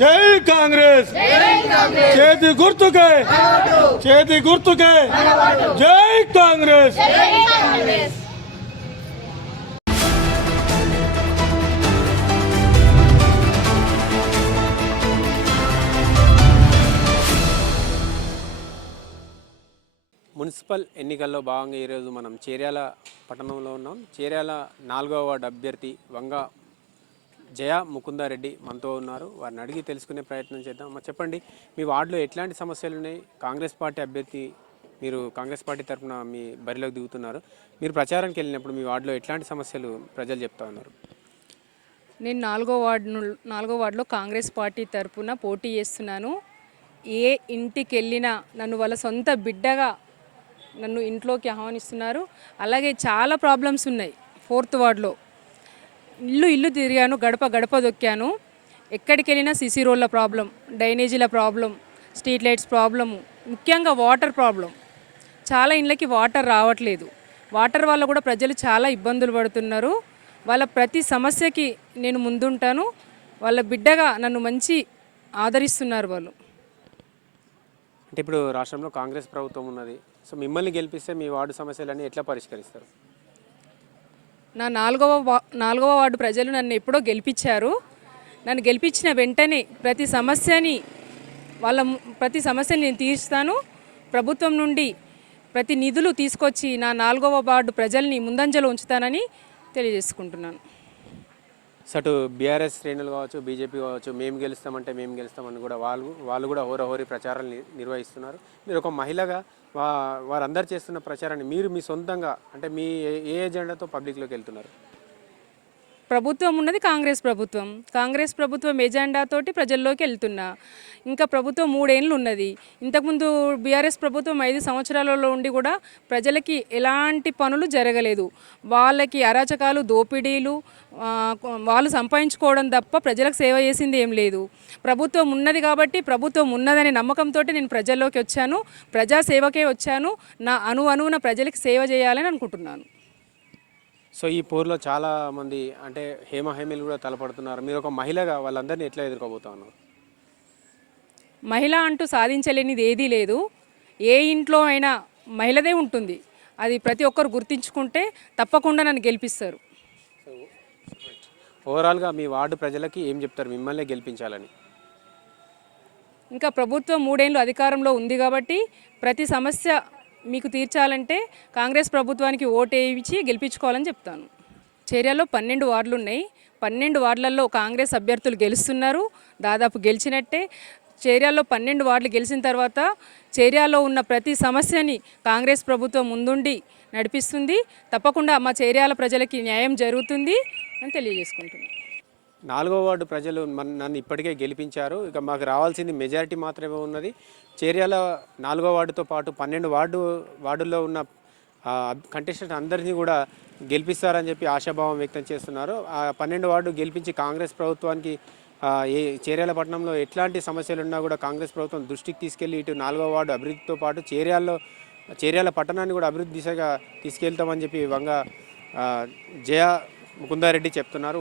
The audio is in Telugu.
జై కాంగ్రెస్ చేతి గుర్తుకే జై కాంగ్రెస్. మున్సిపల్ ఎన్నికల్లో భాగంగా ఈరోజు మనం చేర్యాల పట్టణంలో ఉన్నాం. చేర్యాల 4వ వార్డు అభ్యర్థి వంగ జయ ముకుందారెడ్డి మనతో ఉన్నారు. వారిని అడిగి తెలుసుకునే ప్రయత్నం చేద్దాం. చెప్పండి, మీ వార్డులో ఎట్లాంటి సమస్యలు ఉన్నాయి? కాంగ్రెస్ పార్టీ అభ్యర్థి, మీరు కాంగ్రెస్ పార్టీ తరఫున మీ బరిలోకి దిగుతున్నారు. మీరు ప్రచారానికి వెళ్ళినప్పుడు మీ వార్డులో ఎట్లాంటి సమస్యలు ప్రజలు చెప్తా ఉన్నారు? నేను 4వ వార్డులో కాంగ్రెస్ పార్టీ తరఫున పోటీ చేస్తున్నాను. ఏ ఇంటికి వెళ్ళినా నన్ను వాళ్ళ సొంత బిడ్డగా నన్ను ఇంట్లోకి ఆహ్వానిస్తున్నారు. అలాగే చాలా ప్రాబ్లమ్స్ ఉన్నాయి. 4th వార్డులో ఇల్లు తిరిగాను, గడప దొక్కాను. ఎక్కడికి వెళ్ళినా సిసి రోడ్ల ప్రాబ్లం, డ్రైనేజీల ప్రాబ్లం, స్ట్రీట్ లైట్స్ ప్రాబ్లము, ముఖ్యంగా వాటర్ ప్రాబ్లం. చాలా ఇళ్ళకి వాటర్ రావట్లేదు. వాటర్ వల్ల కూడా ప్రజలు చాలా ఇబ్బందులు పడుతున్నారు. వాళ్ళ ప్రతి సమస్యకి నేను ముందుంటాను. వాళ్ళ బిడ్డగా నన్ను మంచి ఆదరిస్తున్నారు వాళ్ళు. అంటే ఇప్పుడు రాష్ట్రంలో కాంగ్రెస్ ప్రభుత్వం ఉన్నది. సో మిమ్మల్ని గెలిపిస్తే మీ వార్డు సమస్యలన్నీ ఎట్లా పరిష్కరిస్తారు? నా 4వ వార్డు ప్రజలు నన్ను ఎప్పుడో గెలిపించారు. నన్ను గెలిపించిన వెంటనే ప్రతి సమస్యని నేను తీరుస్తాను. ప్రభుత్వం నుండి ప్రతి నిధులు తీసుకొచ్చి నా 4వ వార్డు ప్రజల్ని ముందంజలో ఉంచుతానని తెలియజేసుకుంటున్నాను. అటు బీఆర్ఎస్ శ్రేణులు కావచ్చు, బీజేపీ కావచ్చు, మేము గెలుస్తామని కూడా వాళ్ళు కూడా హోరాహోరీ ప్రచారాలు నిర్వహిస్తున్నారు. మీరు ఒక మహిళగా వారందరూ చేస్తున్న ప్రచారాన్ని మీరు మీ సొంతంగా అంటే మీ ఏ ఎజెండాతో పబ్లిక్లోకి వెళ్తున్నారు? ప్రభుత్వం ఉన్నది కాంగ్రెస్ ప్రభుత్వం ఎజెండాతోటి ప్రజల్లోకి వెళ్తున్నా. ఇంకా ప్రభుత్వం 3 ఏళ్ళు ఉన్నది. ఇంతకుముందు బీఆర్ఎస్ ప్రభుత్వం 5 సంవత్సరాలలో ఉండి కూడా ప్రజలకి ఎలాంటి పనులు జరగలేదు. వాళ్ళకి అరాచకాలు, దోపిడీలు, వాళ్ళు సంపాదించుకోవడం తప్ప ప్రజలకు సేవ చేసింది ఏం లేదు. ప్రభుత్వం ఉన్నది కాబట్టి ప్రభుత్వం ఉన్నదనే నమ్మకంతో నేను ప్రజల్లోకి వచ్చాను. ప్రజాసేవకే వచ్చాను. నా అణువున ప్రజలకు సేవ చేయాలని అనుకుంటున్నాను. సో ఈ పోరులో చాలామంది అంటే హేమీలు కూడా తలపడుతున్నారు. మీరు ఒక మహిళగా వాళ్ళందరినీ ఎట్లా ఎదుర్కోబోతా ఉన్నారు? మహిళ అంటూ సాధించలేనిది ఏదీ లేదు. ఏ ఇంట్లో అయినా మహిళదే ఉంటుంది. అది ప్రతి ఒక్కరు గుర్తించుకుంటే తప్పకుండా నన్ను గెలిపిస్తారు. ఓవరాల్గా మీ వార్డు ప్రజలకి ఏం చెప్తారు మిమ్మల్ని గెలిపించాలని? ఇంకా ప్రభుత్వం 3 ఏళ్ళు అధికారంలో ఉంది కాబట్టి ప్రతి సమస్య మీకు తీర్చాలంటే కాంగ్రెస్ ప్రభుత్వానికి ఓటేయించి గెలిపించుకోవాలని చెప్తాను. చేర్యాలో 12 వార్డులు ఉన్నాయి. 12 వార్డులలో కాంగ్రెస్ అభ్యర్థులు గెలుస్తున్నారు. దాదాపు గెలిచినట్టే. చేర్యాలో 12 వార్డులు గెలిచిన తర్వాత చేర్యాలో ఉన్న ప్రతి సమస్యని కాంగ్రెస్ ప్రభుత్వం ముందుండి నడిపిస్తుంది. తప్పకుండా మా చేర్యాల ప్రజలకి న్యాయం జరుగుతుంది అని తెలియజేసుకుంటున్నాను. 4వ వార్డు ప్రజలు నన్ను ఇప్పటికే గెలిపించారు. ఇక మాకు రావాల్సింది మెజారిటీ మాత్రమే ఉన్నది. చేర్యాల 4వ వార్డుతో పాటు 12 వార్డుల్లో ఉన్న కంటెస్టెంట్ అందరినీ కూడా గెలిపిస్తారని చెప్పి ఆశాభావం వ్యక్తం చేస్తున్నారు. ఆ 12 వార్డు గెలిపించి కాంగ్రెస్ ప్రభుత్వానికి చేర్యాల పట్టణంలో ఎట్లాంటి సమస్యలు ఉన్నా కూడా కాంగ్రెస్ ప్రభుత్వం దృష్టికి తీసుకెళ్లి ఇటు 4వ వార్డు అభివృద్ధితో పాటు చేర్యాల పట్టణాన్ని కూడా అభివృద్ధి దిశగా తీసుకెళ్తామని చెప్పి వంగ జయ ముకుందారెడ్డి చెప్తున్నారు.